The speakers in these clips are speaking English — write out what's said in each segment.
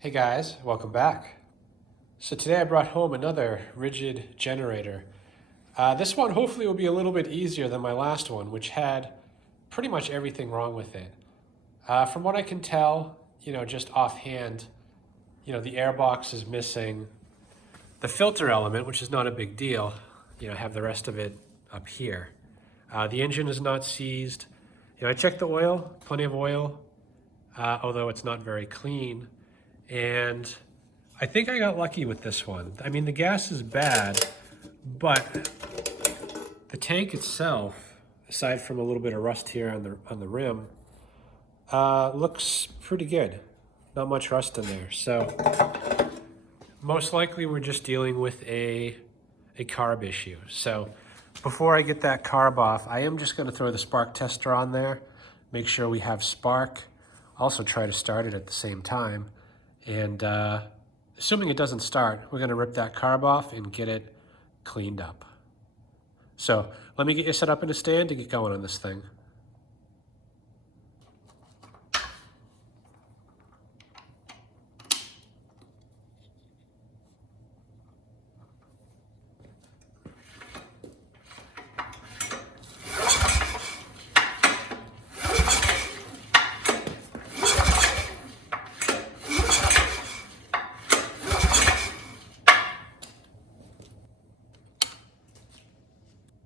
Hey guys, welcome back. So today I brought home another Ridgid Generator. This one hopefully will be a little bit easier than my last one, which had pretty much everything wrong with it. From what I can tell, just offhand, the air box is missing the filter element, which is not a big deal. I have the rest of it up here. The engine is not seized. I checked the oil, plenty of oil, although it's not very clean. And I think I got lucky with this one. I mean, the gas is bad, but the tank itself, aside from a little bit of rust here on the rim, looks pretty good. Not much rust in there. So most likely we're just dealing with a carb issue. So before I get that carb off, I am just going to throw the spark tester on there, make sure we have spark. Also try to start it at the same time. And assuming it doesn't start, we're going to rip that carb off and get it cleaned up. So let me get you set up in a stand to get going on this thing.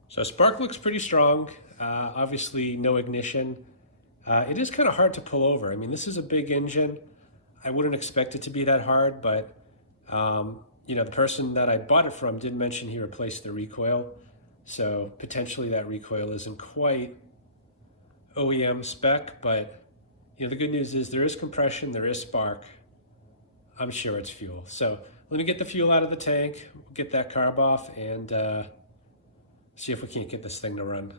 So spark looks pretty strong. Obviously no ignition. It is kind of hard to pull over. I mean, this is a big engine. I wouldn't expect it to be that hard, but the person that I bought it from did mention he replaced the recoil. So potentially that recoil isn't quite OEM spec, but the good news is there is compression, there is spark. I'm sure it's fuel. So let me get the fuel out of the tank, get that carb off, and see if we can't get this thing to run.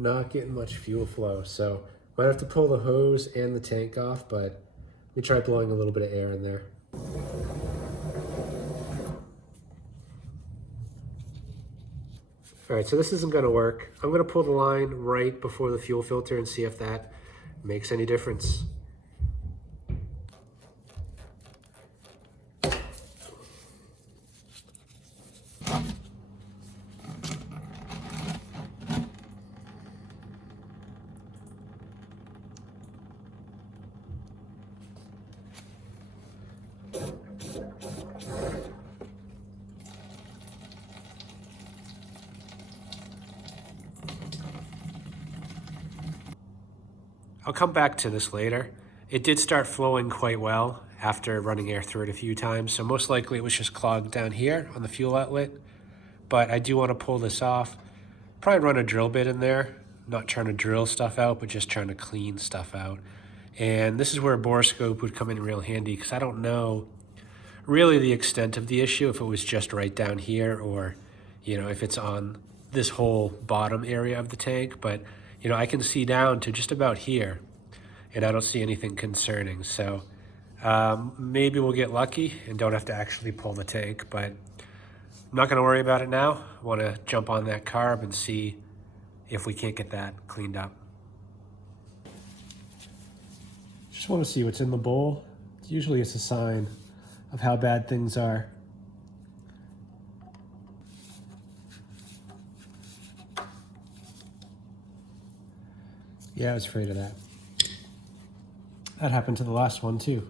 Not getting much fuel flow, so might have to pull the hose and the tank off, but let me try blowing a little bit of air in there. All right, so this isn't gonna work. I'm gonna pull the line right before the fuel filter and see if that makes any difference. I'll come back to this later. It did start flowing quite well after running air through it a few times, so most likely it was just clogged down here on the fuel outlet. But I do want to pull this off. Probably run a drill bit in there, not trying to drill stuff out, but just trying to clean stuff out. And this is where a borescope would come in real handy, because I don't know really the extent of the issue, if it was just right down here or if it's on this whole bottom area of the tank. But I can see down to just about here and I don't see anything concerning. So maybe we'll get lucky and don't have to actually pull the tank, but I'm not gonna worry about it now. I wanna jump on that carb and see if we can't get that cleaned up. Just wanna see what's in the bowl. Usually it's a sign of how bad things are. Yeah, I was afraid of that. That happened to the last one too.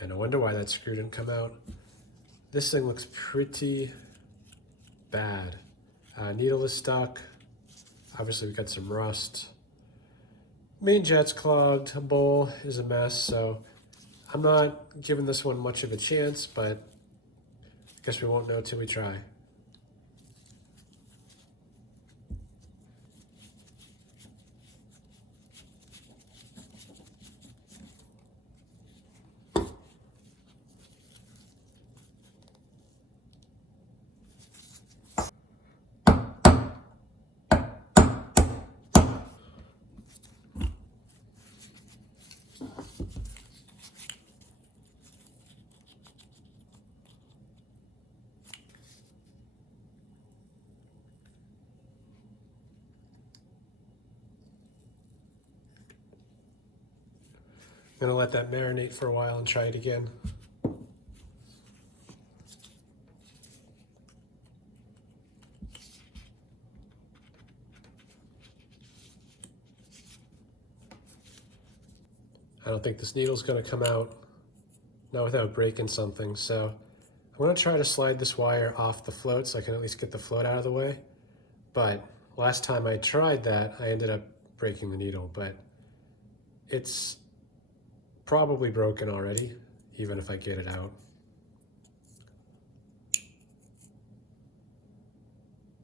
Yeah, no wonder why that screw didn't come out. This thing looks pretty bad. Needle is stuck. Obviously we got some rust. Main jet's clogged, a bowl is a mess, so I'm not giving this one much of a chance, but I guess we won't know till we try. I'm gonna let that marinate for a while and try it again. I don't think this needle's gonna come out, not without breaking something, so I'm gonna try to slide this wire off the float so I can at least get the float out of the way. But last time I tried that, I ended up breaking the needle, but it's probably broken already, even if I get it out.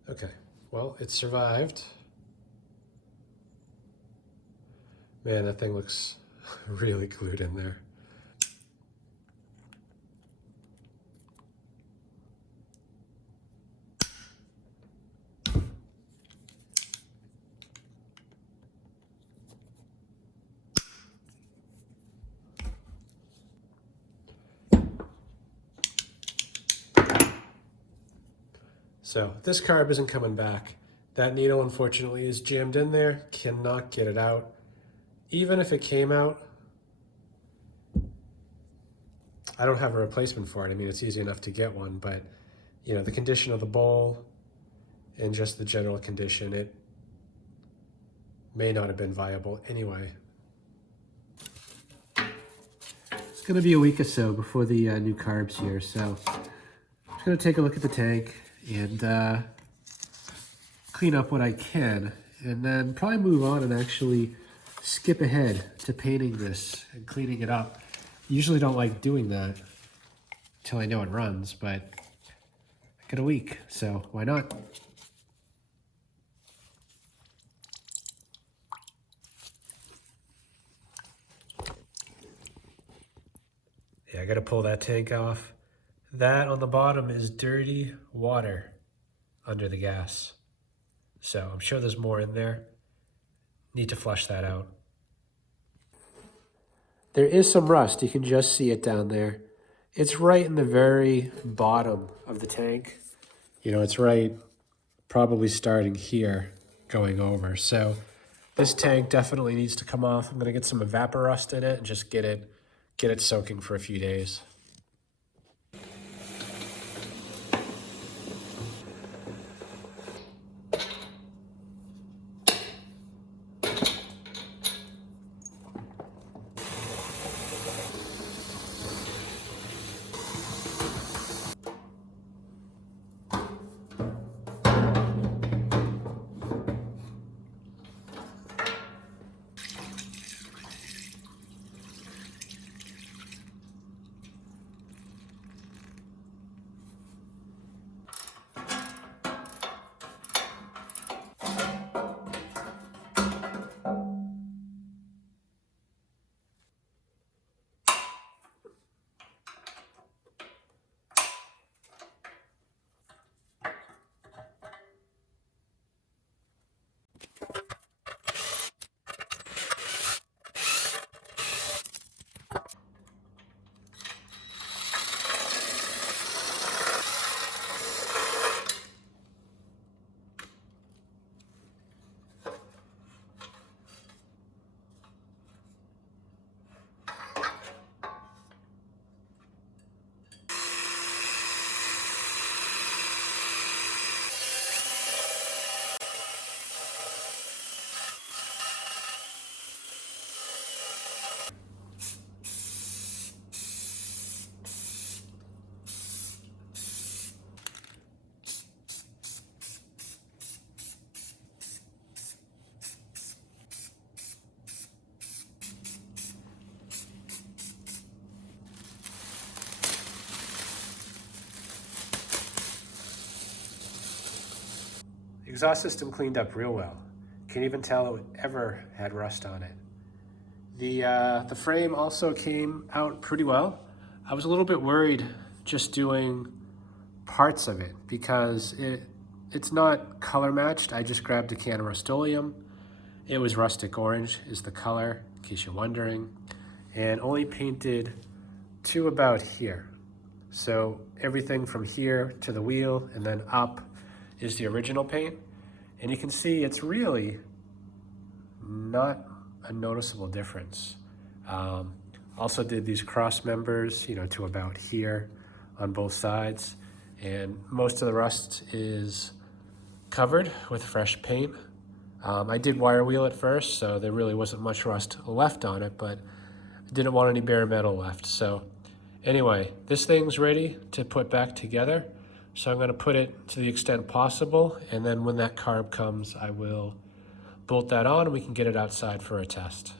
Okay, well, it survived. Man, that thing looks really glued in there. So this carb isn't coming back. That needle, unfortunately, is jammed in there. Cannot get it out. Even if it came out, I don't have a replacement for it. I mean, it's easy enough to get one, but you know, the condition of the bowl and just the general condition, it may not have been viable anyway. It's gonna be a week or so before the new carbs here, so I'm just gonna take a look at the tank and clean up what I can, and then probably move on and actually skip ahead to painting this and cleaning it up. Usually don't like doing that until I know it runs, but I got a week, so why not? Yeah, I gotta pull that tank off. That on the bottom is dirty water under the gas. So I'm sure there's more in there. Need to flush that out. There is some rust, you can just see it down there. It's right in the very bottom of the tank. You know, it's right, probably starting here, going over. So this tank definitely needs to come off. I'm gonna get some evapor rust in it and just get it soaking for a few days. Exhaust system cleaned up real well. Can't even tell it ever had rust on it. The frame also came out pretty well. I was a little bit worried just doing parts of it because it's not color matched. I just grabbed a can of Rust-Oleum. It was rustic orange is the color, in case you're wondering, and only painted to about here. So everything from here to the wheel and then up is the original paint. And you can see it's really not a noticeable difference. Also did these cross members, to about here on both sides. And most of the rust is covered with fresh paint. I did wire wheel it first, so there really wasn't much rust left on it, but I didn't want any bare metal left. So anyway, this thing's ready to put back together. So I'm going to put it to the extent possible, and then when that carb comes, I will bolt that on and we can get it outside for a test.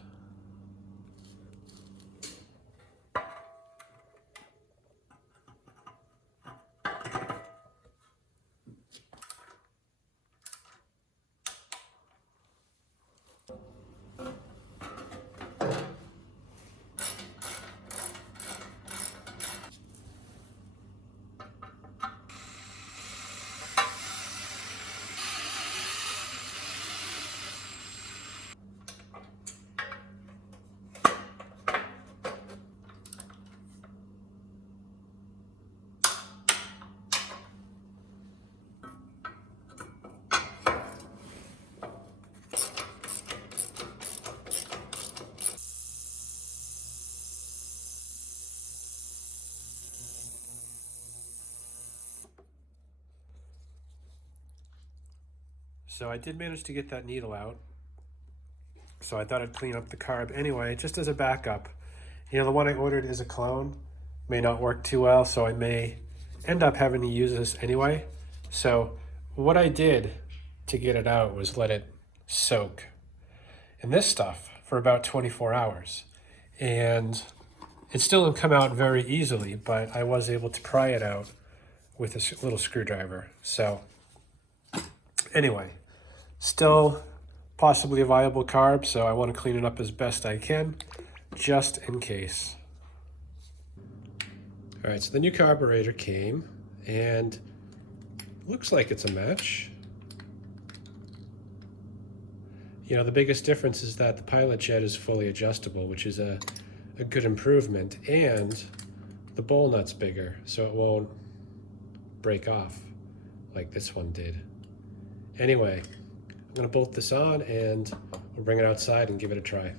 So I did manage to get that needle out. So I thought I'd clean up the carb anyway, just as a backup. The one I ordered is a clone, may not work too well, so I may end up having to use this anyway. So what I did to get it out was let it soak in this stuff for about 24 hours. And it still didn't come out very easily, but I was able to pry it out with a little screwdriver. So anyway, still possibly a viable carb, so I want to clean it up as best I can, just in case. All right, so the new carburetor came, and looks like it's a match. The biggest difference is that the pilot jet is fully adjustable, which is a good improvement, and the bowl nut's bigger, so it won't break off like this one did. Anyway, I'm going to bolt this on and we'll bring it outside and give it a try.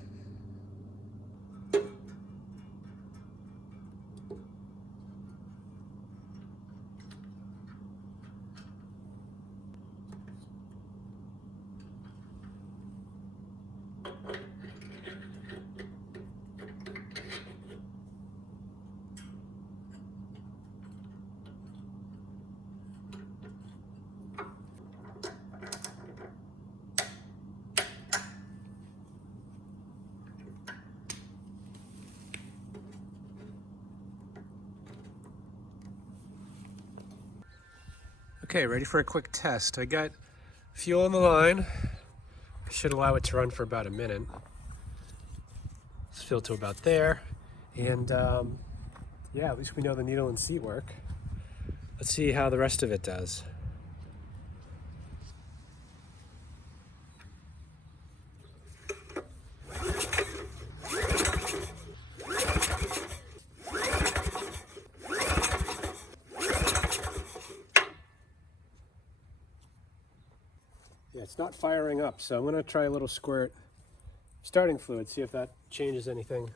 Okay, ready for a quick test. I got fuel on the line. I should allow it to run for about a minute. Let's fill to about there. And yeah, at least we know the needle and seat work. Let's see how the rest of it does. Yeah, it's not firing up, so I'm going to try a little squirt starting fluid, see if that changes anything.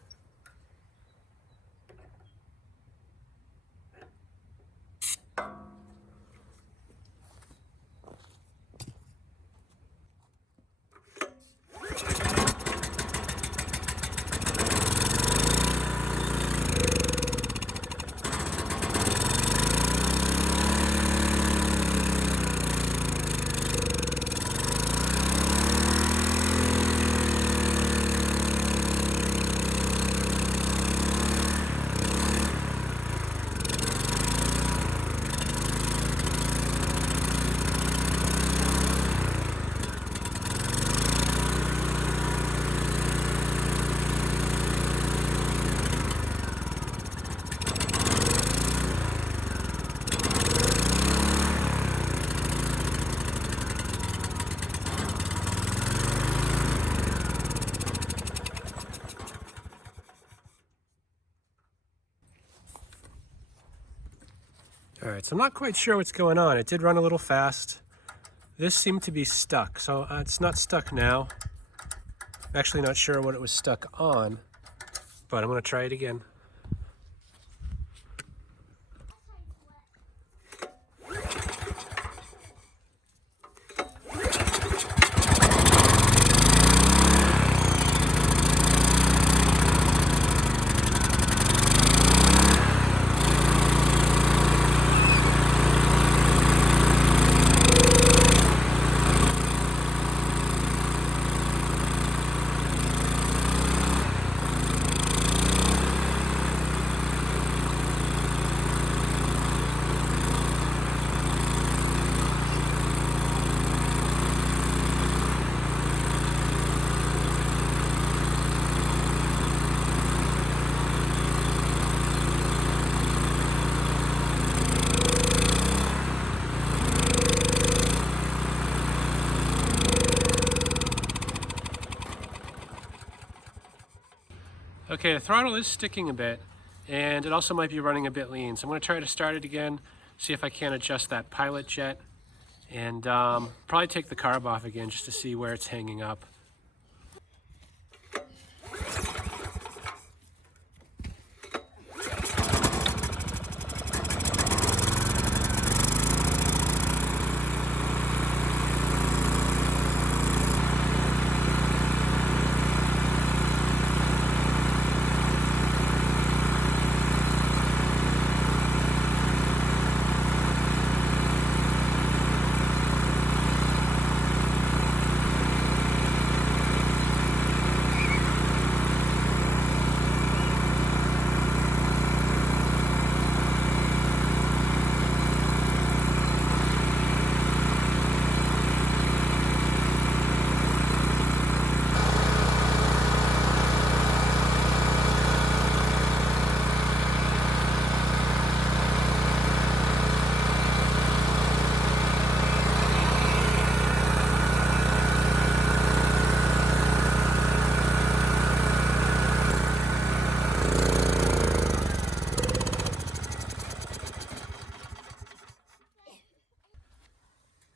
All right, so I'm not quite sure what's going on. It did run a little fast. This seemed to be stuck, so it's not stuck now. I'm actually not sure what it was stuck on, but I'm gonna try it again. Okay, the throttle is sticking a bit, and it also might be running a bit lean. So I'm going to try to start it again, see if I can adjust that pilot jet, and probably take the carb off again just to see where it's hanging up.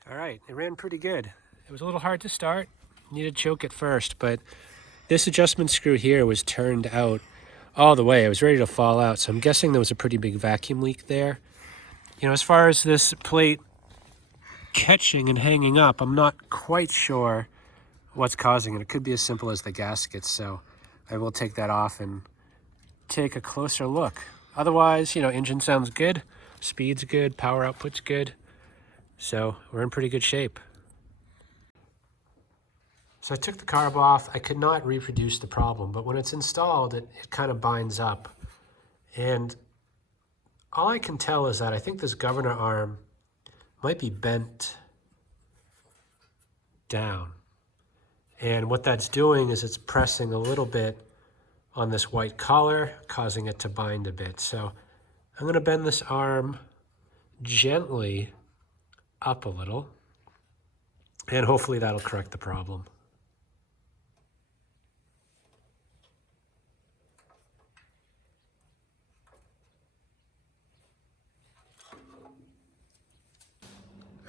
All right, it ran pretty good. It was a little hard to start, needed choke at first, but this adjustment screw here was turned out all the way. It was ready to fall out, so I'm guessing there was a pretty big vacuum leak there. You know, as far as this plate catching and hanging up, I'm not quite sure what's causing it. It could be as simple as the gaskets, so I will take that off and take a closer look. Otherwise, you know, engine sounds good, speed's good, power output's good, so we're in pretty good shape. So I took the carb off. I could not reproduce the problem, but when it's installed, it kind of binds up. And all I can tell is that I think this governor arm might be bent down. And what that's doing is it's pressing a little bit on this white collar, causing it to bind a bit. So I'm gonna bend this arm gently up a little, and hopefully that'll correct the problem.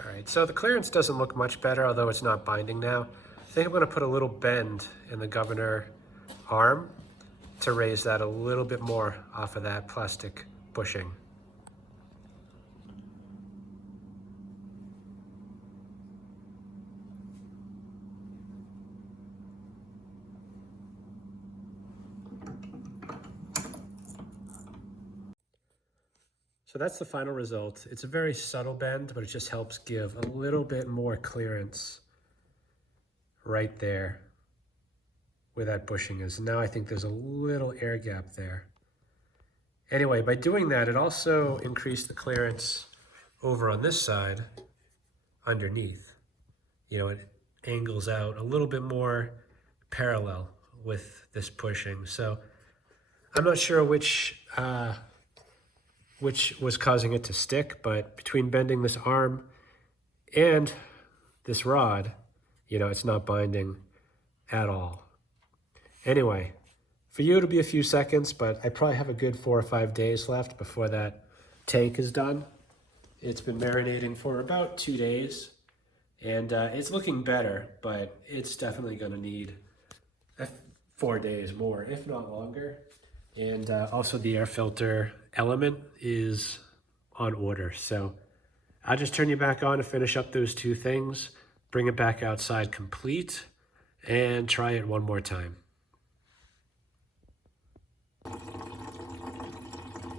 All right, so the clearance doesn't look much better, although it's not binding now. I think I'm gonna put a little bend in the governor arm to raise that a little bit more off of that plastic bushing. So that's the final result. It's a very subtle bend, but it just helps give a little bit more clearance right there where that bushing is. Now I think there's a little air gap there. Anyway, by doing that, it also increased the clearance over on this side underneath. You know, it angles out a little bit more parallel with this pushing. So I'm not sure which was causing it to stick, but between bending this arm and this rod, you know, it's not binding at all. Anyway, for you it'll be a few seconds, but I probably have a good 4 or 5 days left before that tank is done. It's been marinating for about 2 days, and it's looking better, but it's definitely going to need 4 days more, if not longer. And also the air filter element is on order. So I'll just turn you back on to finish up those two things, bring it back outside complete, and try it one more time.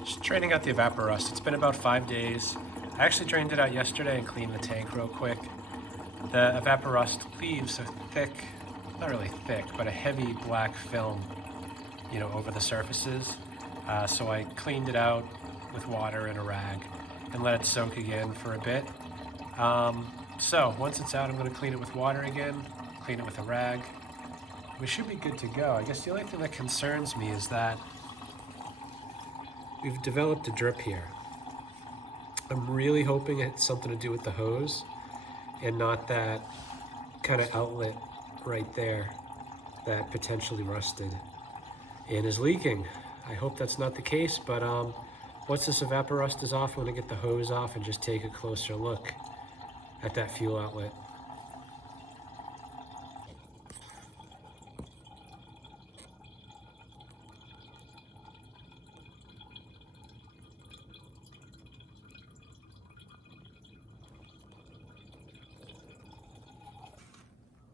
Just draining out the evaporust. It's been about 5 days. I actually drained it out yesterday and cleaned the tank real quick. The evaporust leaves a thick, not really thick, but a heavy black film, you know, over the surfaces. So I cleaned it out with water and a rag and let it soak again for a bit. So once it's out, I'm going to clean it with water again, clean it with a rag. We should be good to go. I guess the only thing that concerns me is that we've developed a drip here. I'm really hoping it's something to do with the hose and not that kind of outlet right there that potentially rusted and is leaking. I hope that's not the case, but once this evaporust is off, I'm gonna get the hose off and just take a closer look at that fuel outlet.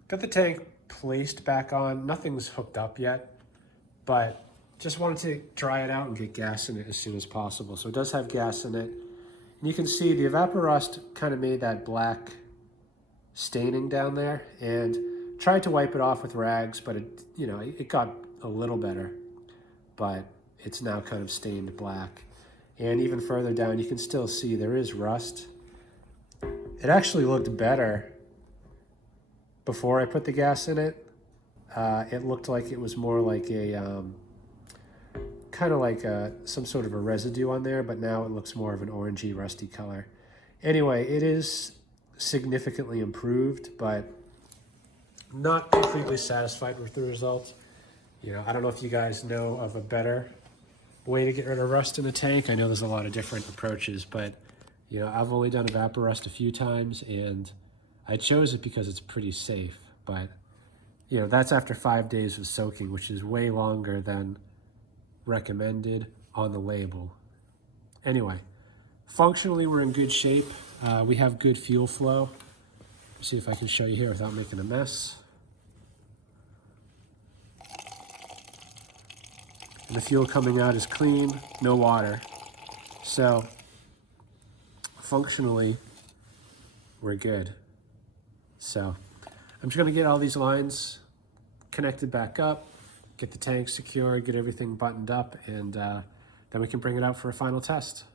Got the tank placed back on. Nothing's hooked up yet, but just wanted to dry it out and get gas in it as soon as possible. So it does have gas in it. And you can see the evaporust kind of made that black staining down there, and tried to wipe it off with rags, but it, you know, it got a little better, but it's now kind of stained black. And even further down, you can still see there is rust. It actually looked better before I put the gas in it. It looked like it was more like a, kind of like some sort of a residue on there, but now it looks more of an orangey, rusty color. Anyway, it is significantly improved, but not completely satisfied with the results. You know, I don't know if you guys know of a better way to get rid of rust in a tank. I know there's a lot of different approaches, but you know, I've only done evaporust a few times, and I chose it because it's pretty safe. But you know, that's after 5 days of soaking, which is way longer than recommended on the label. Anyway, functionally we're in good shape. We have good fuel flow. Let's see if I can show you here without making a mess. And the fuel coming out is clean, no water. So functionally we're good. So I'm just gonna get all these lines connected back up, get the tank secure, get everything buttoned up, and then we can bring it out for a final test.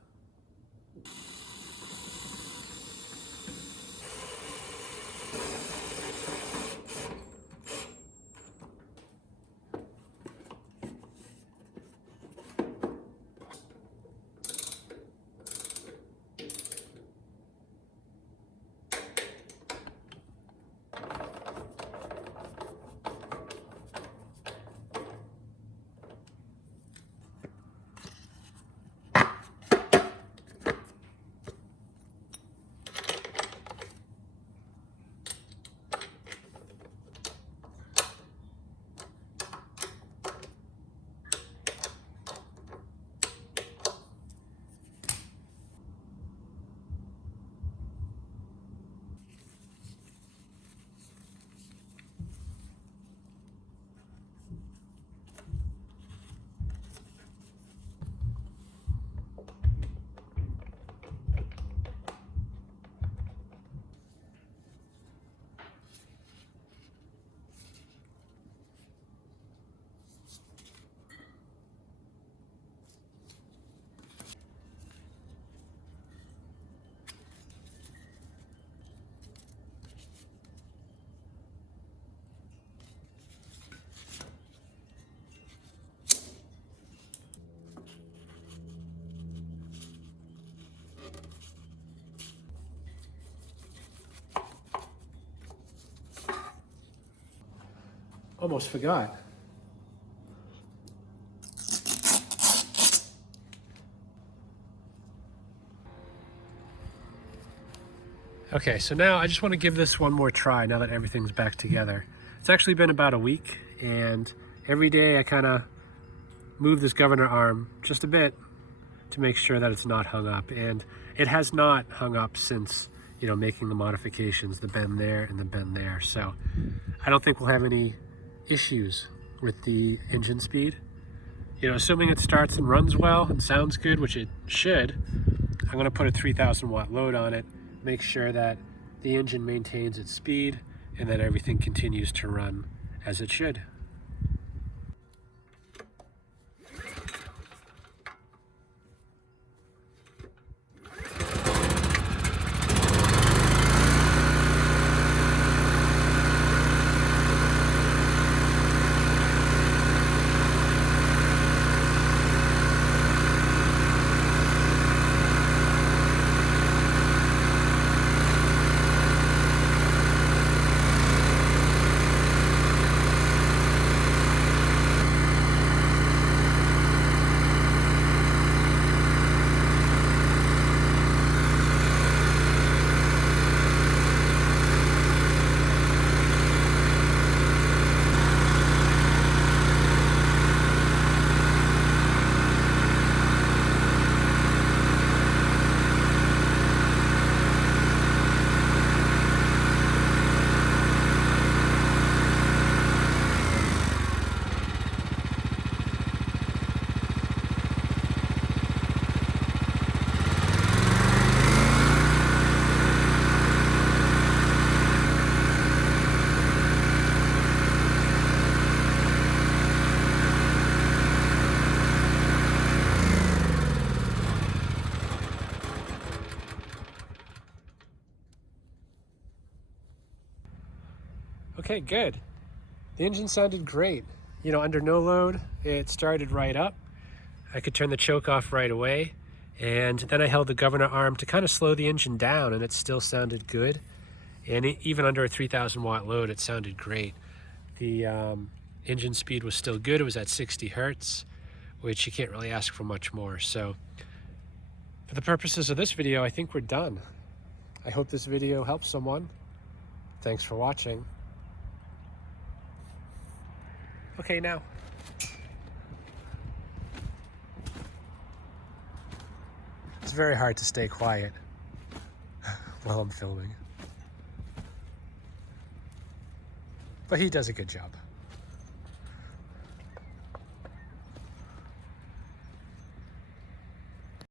Almost forgot. Okay, so now I just want to give this one more try now that everything's back together. It's actually been about a week, and every day I kind of move this governor arm just a bit to make sure that it's not hung up. And it has not hung up since, you know, making the modifications, the bend there and the bend there. So I don't think we'll have any issues with the engine speed. You know, assuming it starts and runs well and sounds good, which it should, I'm going to put a 3,000 watt load on it, make sure that the engine maintains its speed, and that everything continues to run as it should. Okay, good. The engine sounded great. You know, under no load, it started right up. I could turn the choke off right away. And then I held the governor arm to kind of slow the engine down, and it still sounded good. And even under a 3,000 watt load, it sounded great. The engine speed was still good. It was at 60 hertz, which you can't really ask for much more. So for the purposes of this video, I think we're done. I hope this video helps someone. Thanks for watching. Okay, now. It's very hard to stay quiet while I'm filming. But he does a good job.